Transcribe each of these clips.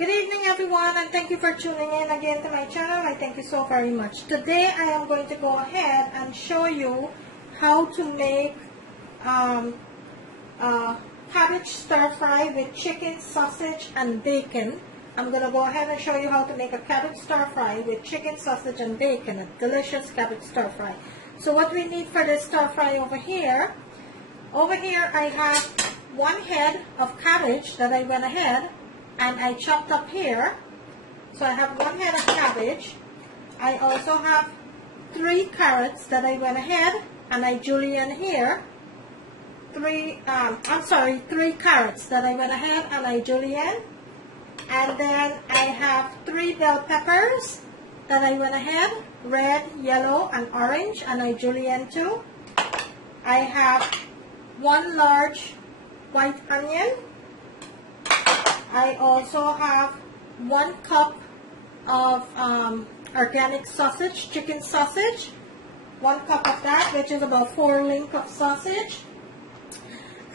Good evening everyone, and thank you for tuning in again to my channel. I thank you so very much. Today I am going to go ahead and show you how to make cabbage stir fry with chicken, sausage and bacon. I'm going to go ahead and show you how to make a cabbage stir fry with chicken, sausage and bacon, a delicious cabbage stir fry. So what we need for this stir fry over here I have one head of cabbage that I went ahead and I chopped up here. So I have one head of cabbage. I also have 3 carrots that I went ahead and I julienne here. 3 carrots that I went ahead and I julienne. And then I have 3 bell peppers that I went ahead, red, yellow and orange, and I julienne too. I have 1 large white onion. I also have 1 cup of organic sausage, chicken sausage, 1 cup of that, which is about 4 links of sausage.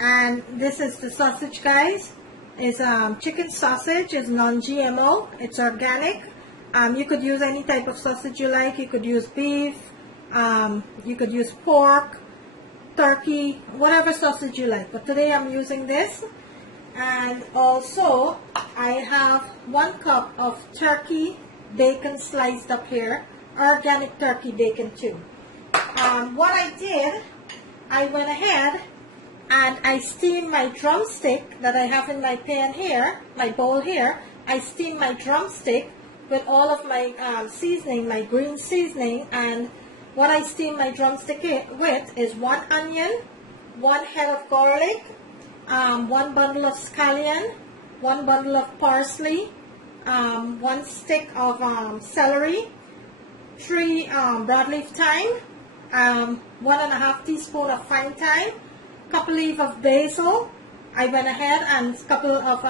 And this is the sausage, guys. Is chicken sausage, is non-GMO, it's organic. You could use any type of sausage you like. You could use beef, you could use pork, turkey, whatever sausage you like. But today I'm using this. And also I have 1 cup of turkey bacon sliced up here, organic turkey bacon too. What I did, I went ahead and I steamed my drumstick that I have in my pan here, my bowl here. I steamed my drumstick with all of my seasoning, my green seasoning. And what I steamed my drumstick with is 1 onion, 1 head of garlic, 1 bundle of scallion, 1 bundle of parsley, 1 stick of celery, 3 broadleaf thyme, 1.5 teaspoon of fine thyme, couple leaf of basil. I went ahead and couple of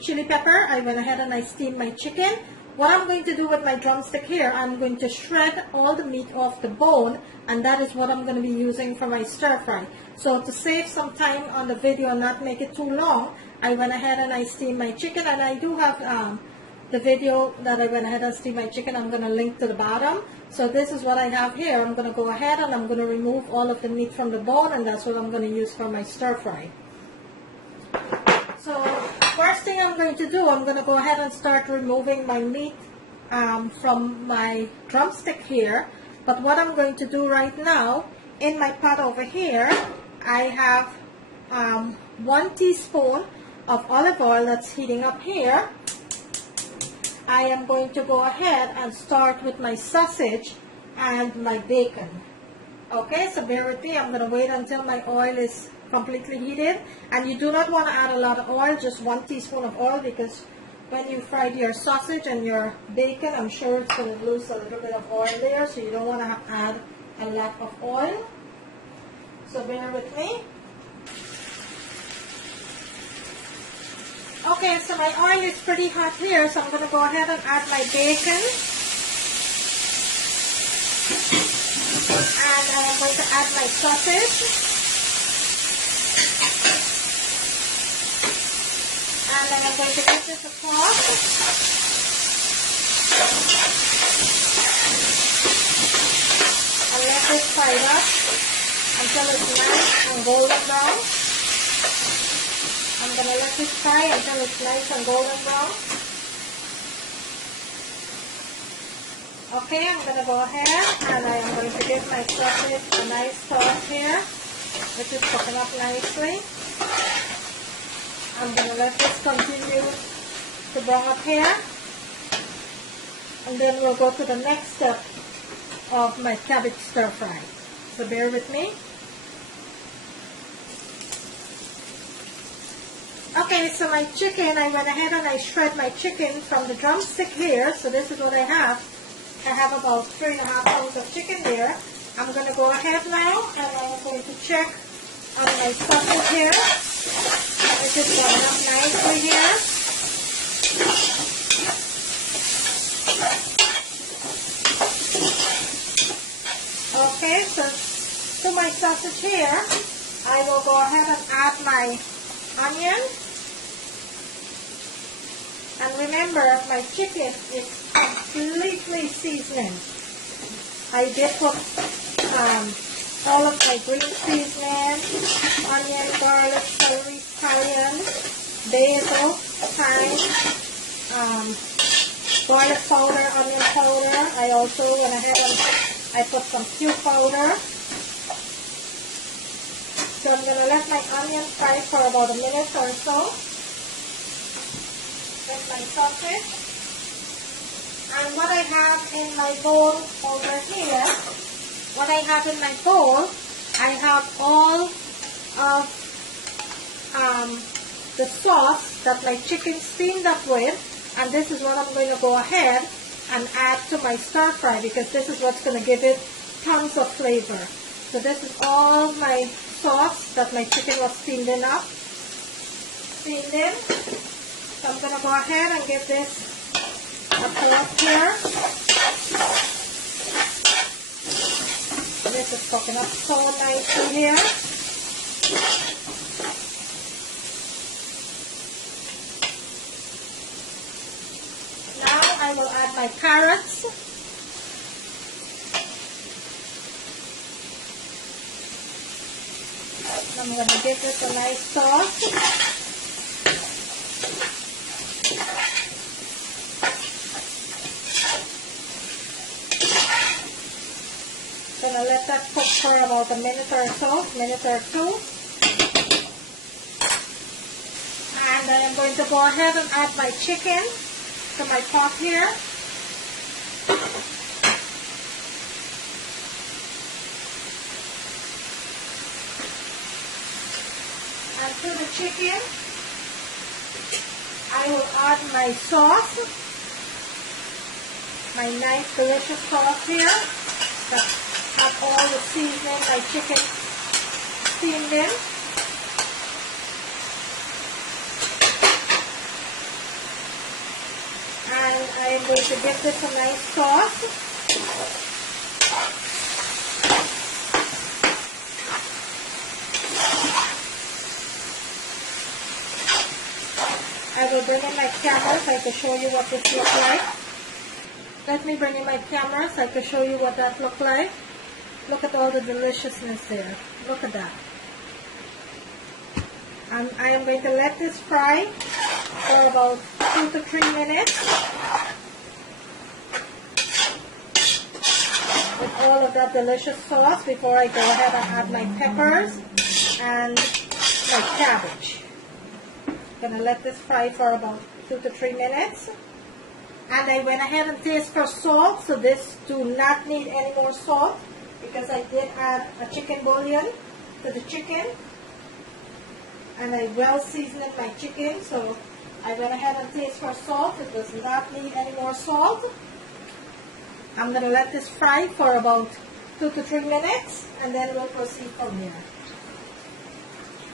chili pepper. I went ahead and I steamed my chicken. What I'm going to do with my drumstick here, I'm going to shred all the meat off the bone, and that is what I'm going to be using for my stir fry. So to save some time on the video and not make it too long, I went ahead and I steamed my chicken, and I do have the video that I went ahead and steamed my chicken. I'm going to link to the bottom. So this is what I have here. I'm going to go ahead and I'm going to remove all of the meat from the bone, and that's what I'm going to use for my stir fry. So first thing I'm going to do, I'm going to go ahead and start removing my meat from my drumstick here. But what I'm going to do right now, in my pot over here, I have 1 teaspoon of olive oil that's heating up here. I am going to go ahead and start with my sausage and my bacon. Okay, so bear with me. I'm going to wait until my oil is completely heated. And you do not want to add a lot of oil, just 1 teaspoon of oil, because when you fried your sausage and your bacon, I'm sure it's going to lose a little bit of oil there, so you don't want to add a lot of oil. So bear with me. Okay, so my oil is pretty hot here, so I'm going to go ahead and add my bacon. And I am going to add my sausage. And then I'm going to give this a toss. And let this fry up until it's nice and golden brown. I'm going to let this fry until it's nice and golden brown. Okay, I'm going to go ahead and I am going to give my sausage a nice toss here, which is cooking up nicely. I'm going to let this continue to brown up here, and then we'll go to the next step of my cabbage stir fry. So bear with me. Okay, so my chicken, I went ahead and I shred my chicken from the drumstick here. So this is what I have. I have about 3.5 pounds of chicken there. I'm going to go ahead now and I'm going to check on my sausage here. This is going up nicely here. Okay, so to my sausage here, I will go ahead and add my onion. And And remember, my chicken is completely seasoned. I did put all of my green seasoning, onion, garlic, celery, cayenne, basil, thyme, garlic powder, onion powder. I also went ahead and I put some Q powder. So I'm going to let my onion fry for about a minute or so. With my sausage. And what I have in my bowl over here, I have all of the sauce that my chicken steamed up with, and this is what I'm going to go ahead and add to my stir fry, because this is what's going to give it tons of flavor. So this is all my sauce that my chicken was steamed in. So I'm going to go ahead and give this a toast here. This is cooking up so nicely here. Now I will add my carrots. I'm going to give this a nice sauce. Gonna let that cook for about a minute or two. And then I'm going to go ahead and add my chicken to my pot here. And to the chicken, I will add my sauce, my nice delicious sauce here that have all the seasoning my chicken steamed in. And I am going to give this a nice sauce. I will bring in my camera so I can show you what this looks like. Let me bring in my camera so I can show you what that looks like. Look at all the deliciousness there. Look at that. I am going to let this fry for about 2 to 3 minutes with all of that delicious sauce before I go ahead and add my peppers and my cabbage. I'm going to let this fry for about 2 to 3 minutes. And I went ahead and taste for salt, so this do not need any more salt because I did add a chicken bouillon to the chicken. And I well seasoned my chicken, so I went ahead and taste for salt. It does not need any more salt. I'm going to let this fry for about 2 to 3 minutes, and then we'll proceed from here.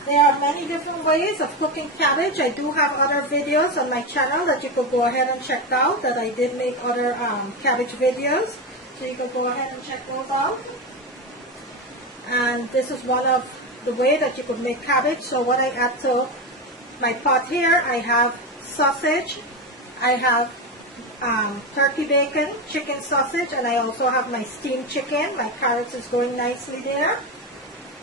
There are many different ways of cooking cabbage. I do have other videos on my channel that you could go ahead and check out, that I did make other cabbage videos. So you can go ahead and check those out. And this is one of the way that you could make cabbage. So what I add to my pot here, I have sausage, I have turkey bacon, chicken sausage, and I also have my steamed chicken. My carrots is going nicely there.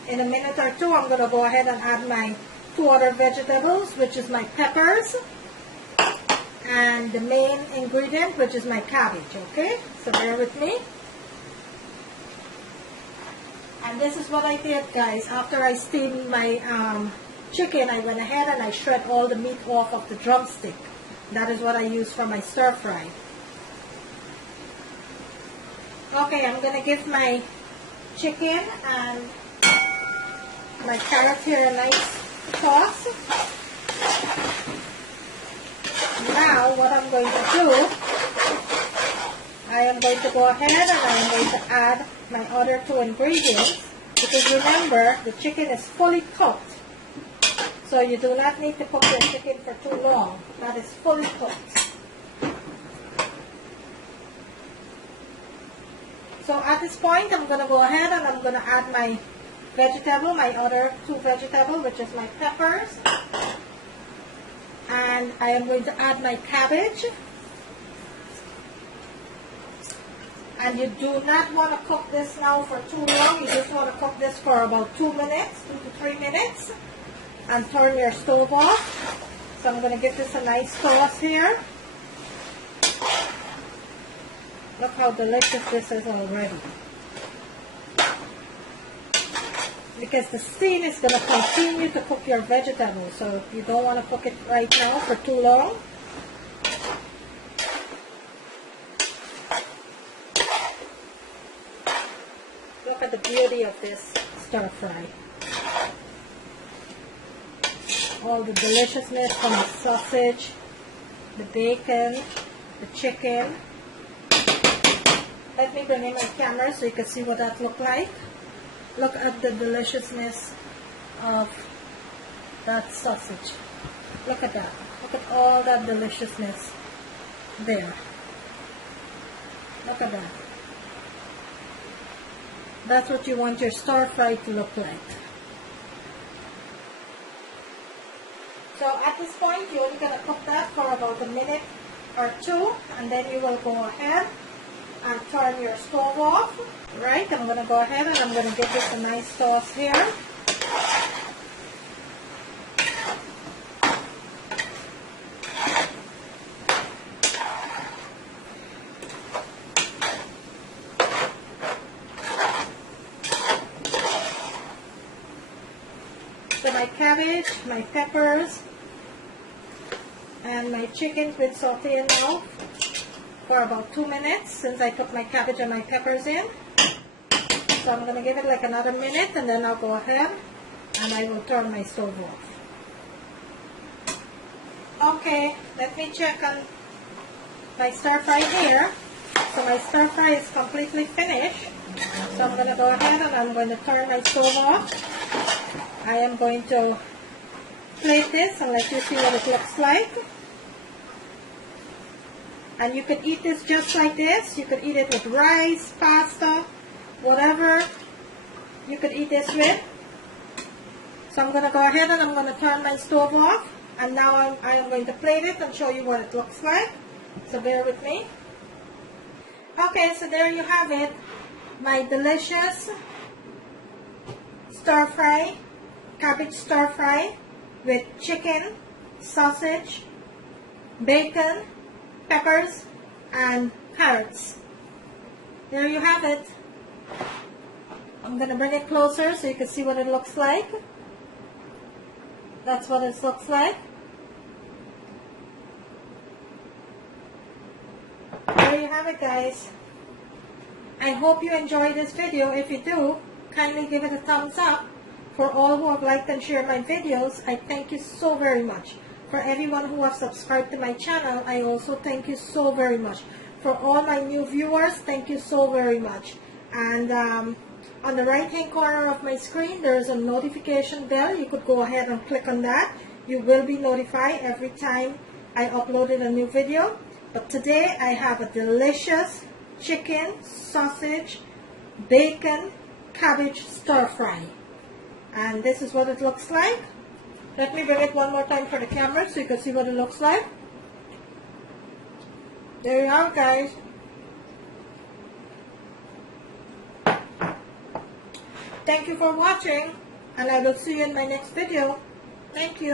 In a minute or two, I'm going to go ahead and add my 2 other vegetables, which is my peppers, and the main ingredient, which is my cabbage, okay? So bear with me. And this is what I did, guys. After I steamed my chicken, I went ahead and I shred all the meat off of the drumstick. That is what I use for my stir fry. Okay, I'm going to give my chicken and my carrot here a nice toss. Now what I'm going to do, I am going to go ahead and I am going to add my other 2 ingredients, because remember, the chicken is fully cooked. So you do not need to cook your chicken for too long. That is fully cooked. So at this point, I'm going to go ahead and I'm going to add my vegetable, my other 2 vegetables, which is my peppers and And I am going to add my cabbage. And you do not want to cook this now for too long. You just want to cook this for about 2 minutes, 2 to 3 minutes. And turn your stove off. So I'm going to give this a nice toss here. Look how delicious this is already. Because the steam is going to continue to cook your vegetables. So you don't want to cook it right now for too long. Look at the beauty of this stir fry. All the deliciousness from the sausage, the bacon, the chicken. Let me bring in my camera so you can see what that looks like. Look at the deliciousness of that sausage. Look at that. Look at all that deliciousness there. Look at that. That's what you want your stir fry to look like. So at this point, you're only going to cook that for about a minute or two, and then you will go ahead and turn your stove off. Right, I'm going to go ahead and I'm going to give this a nice toss here. So my cabbage, my peppers, and my chickens will saute now for about 2 minutes since I put my cabbage and my peppers in. So I'm going to give it like another minute and then I'll go ahead and I will turn my stove off. Okay, let me check on my stir fry here. So my stir fry is completely finished. So I'm going to go ahead and I'm going to turn my stove off. I am going to plate this and let you see what it looks like. And you could eat this just like this. You could eat it with rice, pasta, whatever you could eat this with. So I'm going to go ahead and I'm going to turn my stove off. And now I am going to plate it and show you what it looks like. So bear with me. Okay, so there you have it. My delicious stir fry, cabbage stir fry with chicken, sausage, bacon, peppers, and carrots. There you have it. I'm going to bring it closer so you can see what it looks like. That's what it looks like. There you have it, guys. I hope you enjoyed this video. If you do, kindly give it a thumbs up. For all who have liked and shared my videos, I thank you so very much. For everyone who has subscribed to my channel, I also thank you so very much. For all my new viewers, thank you so very much. And on the right hand corner of my screen, there is a notification bell. You could go ahead and click on that. You will be notified every time I uploaded a new video. But today I have a delicious chicken, sausage, bacon, cabbage stir fry. And this is what it looks like. Let me bring it one more time for the camera so you can see what it looks like. There you are, guys. Thank you for watching, and I will see you in my next video. Thank you.